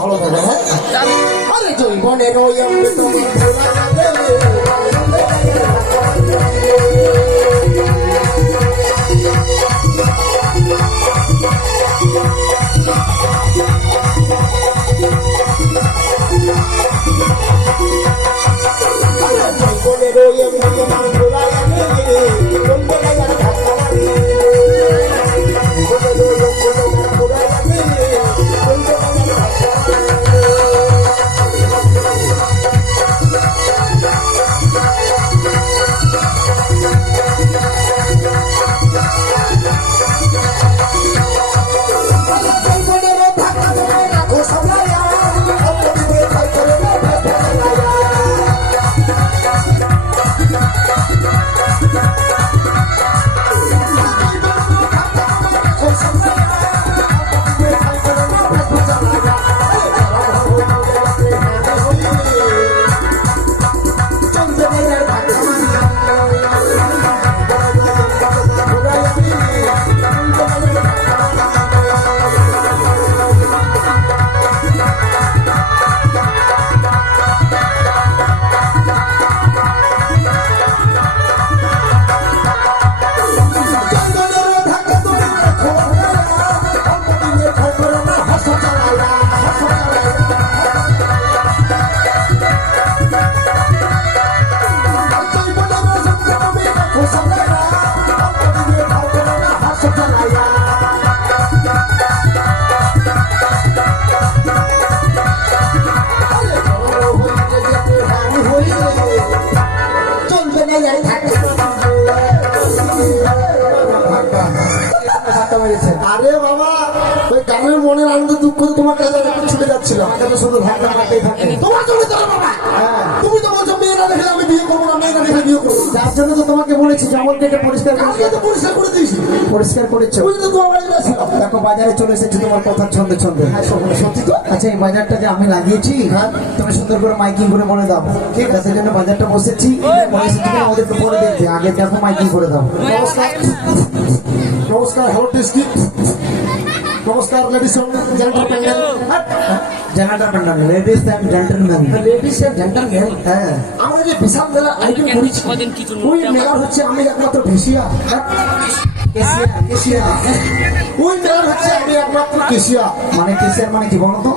ভালো থাকে। হ্যাঁ আরে জৈবনের ওই অমৃত আরে বাবা ওই গানের মনের আনন্দ দুঃখ তোমার কাছে ছুটে যাচ্ছিল। আমার কাছে শুধু ধাক্কা মারতেই থাকে তোমার জন্য। বাবা তুমি তো বলছো মেয়েরা দেখলে আমি বিয়ে করবো না, মেয়েরা দেখলে বিয়ে করবো। যার জন্য তো তোমাকে বলেছি জামলকে এটা পরিষ্কার করে দিয়েছি। পরিষ্কার করেছো ওই তো তোমার বাড়ি গেছিলাম। দেখো বাজারে চলে এসেছি তোমার কথা ছন্দে ছন্দে। হ্যাঁ সত্যি তো। আচ্ছা এই বাজারটা যে আমি লাগিয়েছি তুমি সুন্দর করে মাইকিং করে বলে দাও। ঠিক আছে জন্য বাজারটা বসেছি তুমি আমাদের একটু বলে দিতে আগে দেখো মাইকিং করে দাও। নমস্কার নমস্কার হ্যালো টেস্টি নমস্কার ladies and gentleman. Ladies and gentleman ladies and gentleman. হ্যাঁ আমরা যে বিশাল মেলা আয়োজন করেছি ওই মেলার হচ্ছে আমি একমাত্র কেশিয়া। ওই মেলার হচ্ছে আমি একমাত্র কেশিয়া। মানে কেশিয়ার মানে কি বলতো?